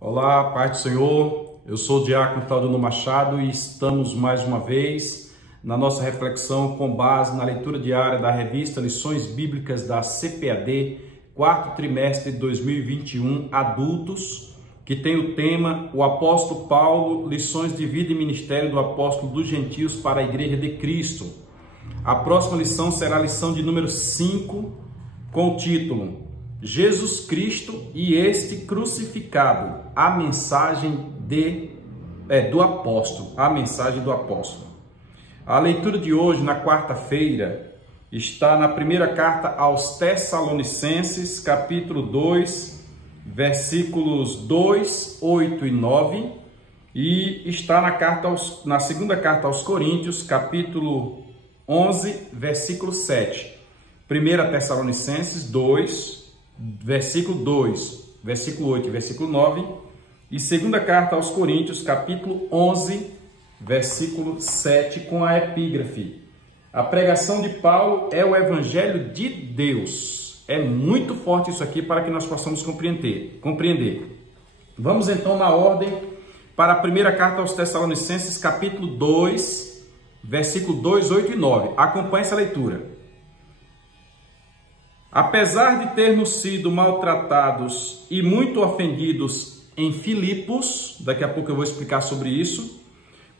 Olá, paz do Senhor. Eu sou o diácono Claudino Machado e estamos mais uma vez na nossa reflexão com base na leitura diária da revista Lições Bíblicas da CPAD, quarto trimestre de 2021, adultos, que tem o tema O Apóstolo Paulo, Lições de Vida e Ministério do Apóstolo dos Gentios para a Igreja de Cristo. A próxima lição será a lição de número 5, com o título Jesus Cristo e este crucificado, a mensagem do apóstolo, a mensagem do apóstolo. A leitura de hoje, na quarta-feira, está na primeira carta aos Tessalonicenses, capítulo 2, versículos 2, 8 e 9, e está na segunda carta aos Coríntios, capítulo 11, versículo 7. 1 Tessalonicenses 2, versículo 2, versículo 8 e versículo 9, e segunda carta aos Coríntios, capítulo 11, versículo 7, com a epígrafe. A pregação de Paulo é o Evangelho de Deus. É muito forte isso aqui para que nós possamos compreender. Vamos então na ordem para a primeira carta aos Tessalonicenses, capítulo 2, versículo 2, 8 e 9. Acompanhe essa leitura. Apesar de termos sido maltratados e muito ofendidos em Filipos, daqui a pouco eu vou explicar sobre isso,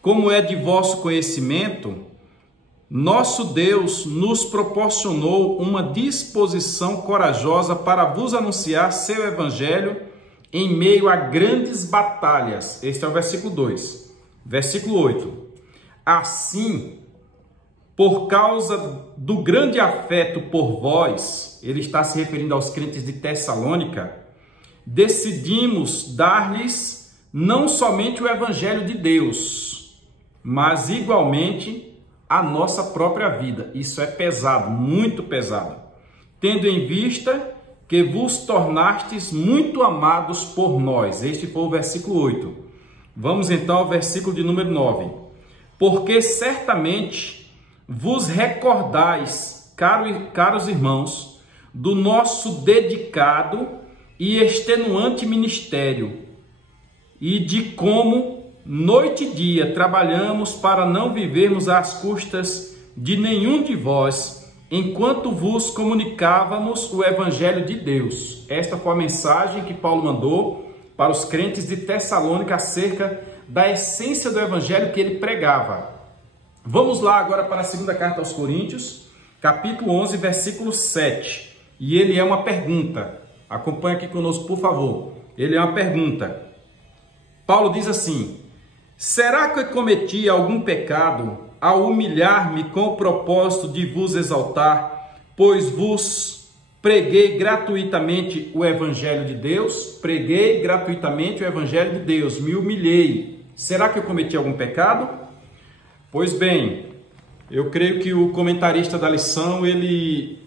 como é de vosso conhecimento, nosso Deus nos proporcionou uma disposição corajosa para vos anunciar seu evangelho em meio a grandes batalhas. Este é o versículo 2. Versículo 8. Assim, por causa do grande afeto por vós, ele está se referindo aos crentes de Tessalônica, decidimos dar-lhes não somente o evangelho de Deus, mas igualmente a nossa própria vida. Isso é pesado, muito pesado. Tendo em vista que vos tornastes muito amados por nós. Este foi o versículo 8. Vamos então ao versículo de número 9. Porque certamente vos recordais, caros irmãos, do nosso dedicado e extenuante ministério e de como noite e dia trabalhamos para não vivermos às custas de nenhum de vós, enquanto vos comunicávamos o evangelho de Deus. Esta foi a mensagem que Paulo mandou para os crentes de Tessalônica acerca da essência do evangelho que ele pregava. Vamos lá agora para a segunda carta aos Coríntios, capítulo 11, versículo 7. E ele é uma pergunta. Acompanhe aqui conosco, por favor. Ele é uma pergunta. Paulo diz assim: será que eu cometi algum pecado ao humilhar-me com o propósito de vos exaltar, pois vos preguei gratuitamente o evangelho de Deus? Preguei gratuitamente o evangelho de Deus, me humilhei. Será que eu cometi algum pecado? Pois bem, eu creio que o comentarista da lição, ele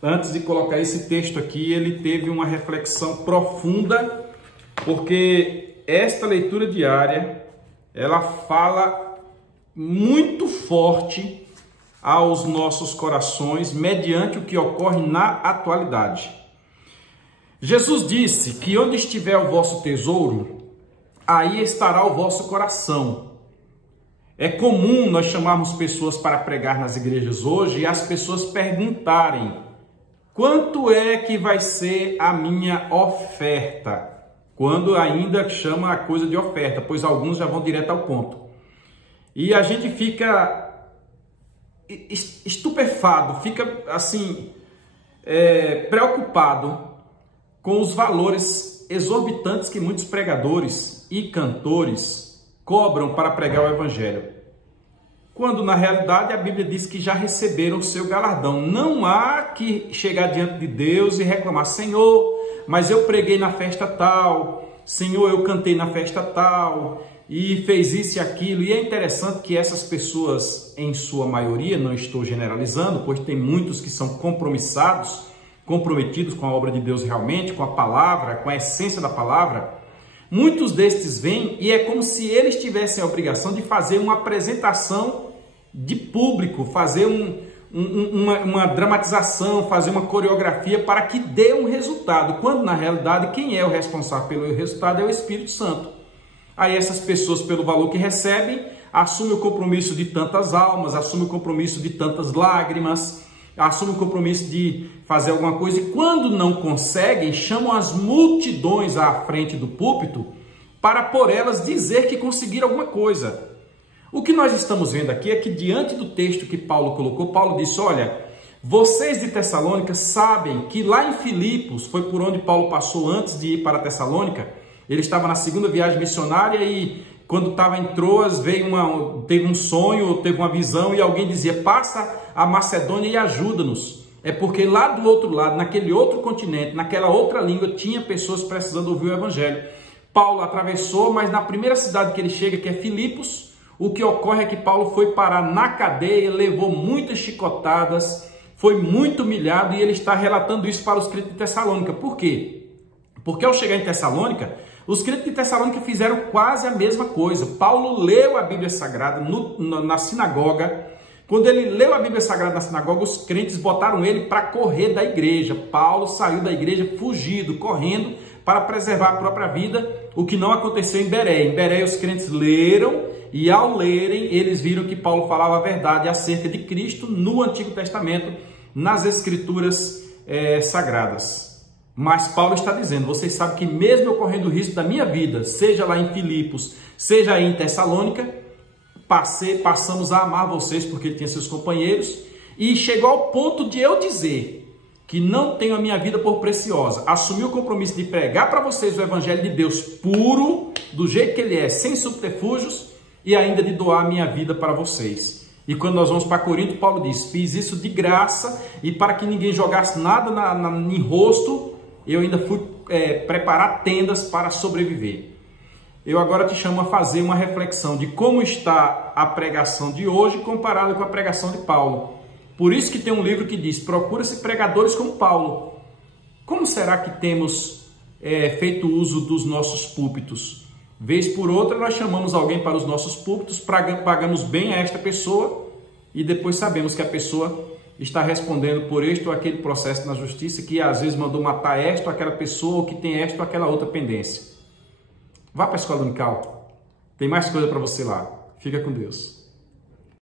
antes de colocar esse texto aqui, ele teve uma reflexão profunda, porque esta leitura diária, ela fala muito forte aos nossos corações, mediante o que ocorre na atualidade. Jesus disse que onde estiver o vosso tesouro, aí estará o vosso coração. É comum nós chamarmos pessoas para pregar nas igrejas hoje e as pessoas perguntarem: quanto é que vai ser a minha oferta? Quando ainda chama a coisa de oferta, pois alguns já vão direto ao ponto. E a gente fica estupefado, fica assim, preocupado com os valores exorbitantes que muitos pregadores e cantores cobram para pregar o evangelho, quando na realidade a Bíblia diz que já receberam o seu galardão. Não há que chegar diante de Deus e reclamar: Senhor, mas eu preguei na festa tal, Senhor, eu cantei na festa tal, e fez isso e aquilo. E é interessante que essas pessoas, em sua maioria, não estou generalizando, pois tem muitos que são comprometidos com a obra de Deus realmente, com a palavra, com a essência da palavra. Muitos destes vêm e é como se eles tivessem a obrigação de fazer uma apresentação de público, fazer uma dramatização, fazer uma coreografia para que dê um resultado, quando na realidade quem é o responsável pelo resultado é o Espírito Santo. Aí essas pessoas, pelo valor que recebem, assumem o compromisso de tantas almas, assumem o compromisso de tantas lágrimas, assumem o compromisso de fazer alguma coisa, e quando não conseguem, chamam as multidões à frente do púlpito para por elas dizer que conseguiram alguma coisa. O que nós estamos vendo aqui é que, diante do texto que Paulo colocou, Paulo disse: olha, vocês de Tessalônica sabem que lá em Filipos, foi por onde Paulo passou antes de ir para Tessalônica. Ele estava na segunda viagem missionária e quando estava em Troas, teve um sonho, teve uma visão e alguém dizia: passa a Macedônia e ajuda-nos. É porque lá do outro lado, naquele outro continente, naquela outra língua, tinha pessoas precisando ouvir o evangelho. Paulo atravessou, mas na primeira cidade que ele chega, que é Filipos, o que ocorre é que Paulo foi parar na cadeia, levou muitas chicotadas, foi muito humilhado, e ele está relatando isso para os crentes de Tessalônica. Por quê? Porque ao chegar em Tessalônica, os crentes de Tessalônica fizeram quase a mesma coisa. Paulo leu a Bíblia Sagrada na sinagoga. Quando ele leu a Bíblia Sagrada na sinagoga, os crentes botaram ele para correr da igreja. Paulo saiu da igreja fugido, correndo, para preservar a própria vida, o que não aconteceu em Bereia. Em Bereia os crentes leram, e ao lerem, eles viram que Paulo falava a verdade acerca de Cristo no Antigo Testamento, nas Escrituras Sagradas. Mas Paulo está dizendo: vocês sabem que mesmo eu correndo o risco da minha vida, seja lá em Filipos, seja aí em Tessalônica, passamos a amar vocês, porque ele tinha seus companheiros, e chegou ao ponto de eu dizer que não tenho a minha vida por preciosa, assumi o compromisso de pregar para vocês o Evangelho de Deus puro, do jeito que ele é, sem subterfúgios, e ainda de doar a minha vida para vocês. E quando nós vamos para Corinto, Paulo diz: fiz isso de graça, e para que ninguém jogasse nada em rosto, eu ainda fui preparar tendas para sobreviver. Eu agora te chamo a fazer uma reflexão de como está a pregação de hoje comparada com a pregação de Paulo. Por isso que tem um livro que diz: procura-se pregadores como Paulo. Como será que temos feito uso dos nossos púlpitos? Vez por outra, nós chamamos alguém para os nossos púlpitos, pagamos bem a esta pessoa e depois sabemos que a pessoa está respondendo por este ou aquele processo na justiça, que às vezes mandou matar esta ou aquela pessoa, ou que tem esta ou aquela outra pendência. Vá para a escola dominical, tem mais coisa para você lá. Fica com Deus.